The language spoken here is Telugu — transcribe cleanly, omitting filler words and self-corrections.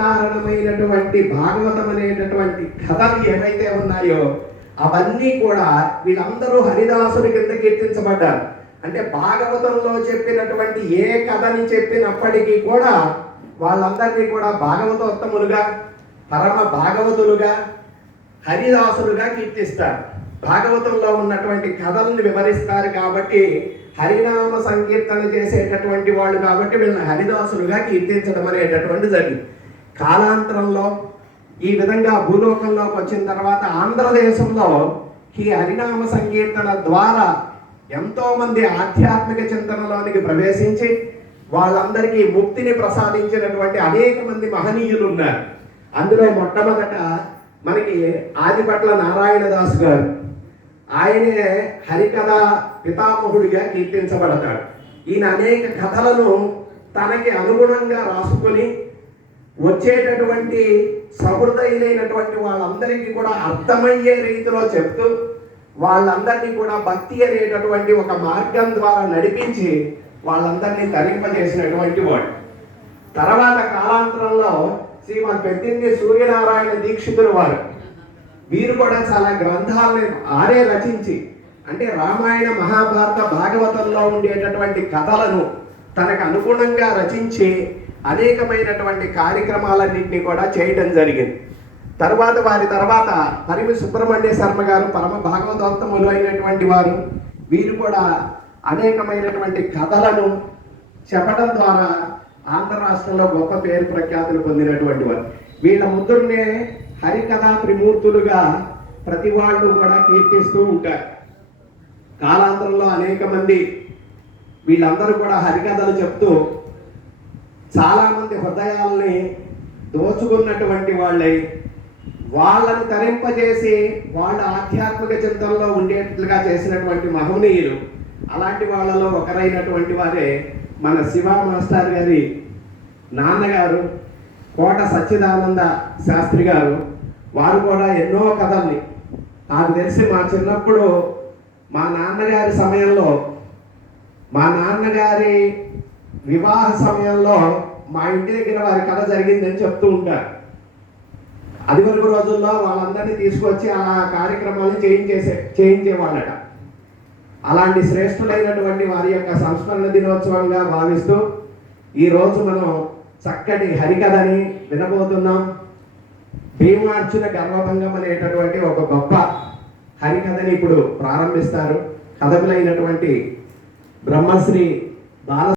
కారణమైనటువంటి భాగవతం అనేటటువంటి కథలు ఏవైతే ఉన్నాయో అవన్నీ కూడా వీళ్ళందరూ హరిదాసుని కింద కీర్తించబడ్డారు. అంటే భాగవతంలో చెప్పినటువంటి ఏ కథని చెప్పినప్పటికీ కూడా వాళ్ళందరినీ కూడా భాగవతోత్తములుగా, పరమ భాగవతులుగా, హరిదాసులుగా కీర్తిస్తారు. భాగవతంలో ఉన్నటువంటి కథలను వివరిస్తారు కాబట్టి హరినామ సంకీర్తన చేసేటటువంటి వాళ్ళు కాబట్టి వీళ్ళని హరిదాసులుగా కీర్తించడం అనేటటువంటి జరిగింది. కాలాంతరంలో ఈ విధంగా భూలోకంలోకి వచ్చిన తర్వాత ఆంధ్రదేశంలో ఈ హరినామ సంకీర్తన ద్వారా ఎంతోమంది ఆధ్యాత్మిక చింతనలోనికి ప్రవేశించి వాళ్ళందరికీ ముక్తిని ప్రసాదించినటువంటి అనేక మంది మహనీయులు ఉన్నారు. అందులో మొట్టమొదట మనకి ఆదిపట్ల నారాయణదాస్ గారు. ఆయనే హరికథ పితామహుడిగా కీర్తించబడతాడు. ఈయన అనేక కథలను తనకి అనుగుణంగా రాసుకొని వచ్చేటటువంటి సహృదయులైనటువంటి వాళ్ళందరికీ కూడా అర్థమయ్యే రీతిలో చెప్తూ వాళ్ళందరినీ కూడా భక్తి అనేటటువంటి ఒక మార్గం ద్వారా నడిపించి వాళ్ళందరినీ తరింపజేసినటువంటి వాడు. తర్వాత కాలాంతరంలో శ్రీమద్ పెద్దింది సూర్యనారాయణ దీక్షితులు వారు. వీరు కూడా చాలా గ్రంథాలను రచించి, అంటే రామాయణ మహాభారత భాగవతంలో ఉండేటటువంటి కథలను తనకు అనుగుణంగా రచించి అనేకమైనటువంటి కార్యక్రమాలన్నింటినీ కూడా చేయడం జరిగింది. వారి తర్వాత పరిమి సుబ్రహ్మణ్య శర్మ గారు పరమ భాగవతోత్తములు అయినటువంటి వారు. వీరు కూడా అనేకమైనటువంటి కథలను చెప్పడం ద్వారా ఆంధ్ర రాష్ట్రంలో గొప్ప పేరు ప్రఖ్యాతులు పొందినటువంటి వారు. వీళ్ళ ముగ్గురునే హరికథా త్రిమూర్తులుగా ప్రతి వాళ్ళు కూడా కీర్తిస్తూ ఉంటారు. కాలాంతరంలో అనేక మంది వీళ్ళందరూ కూడా హరికథలు చెప్తూ చాలామంది హృదయాల్ని దోచుకున్నటువంటి వాళ్ళై వాళ్ళను తరింపజేసి వాళ్ళ ఆధ్యాత్మిక చింతనలో ఉండేట్లుగా చేసినటువంటి మహనీయులు. అలాంటి వాళ్ళలో ఒకరైనటువంటి వారే మన శివ మాస్టర్ గారి నాన్నగారు కోట సచ్చిదానంద శాస్త్రి గారు. వారు కూడా ఎన్నో కథల్ని, నాకు తెలిసి మా చిన్నప్పుడు మా నాన్నగారి సమయంలో, మా నాన్నగారి వివాహ సమయంలో మా ఇంటి దగ్గర వారి కథ జరిగిందని చెప్తూ ఉంటారు. అది వరకు రోజుల్లో వాళ్ళందరినీ తీసుకొచ్చి ఆ కార్యక్రమాలను చేయించేవాళ్ళట. అలాంటి శ్రేష్ఠులైనటువంటి వారి యొక్క సంస్మరణ దినోత్సవంగా భావిస్తూ ఈరోజు మనం చక్కటి హరికథని వినబోతున్నాం. భీమార్జున గర్వభంగం అనేటటువంటి ఒక గొప్ప హరికథని ఇప్పుడు ప్రారంభిస్తారు. కథకులైనటువంటి బ్రహ్మశ్రీ బాల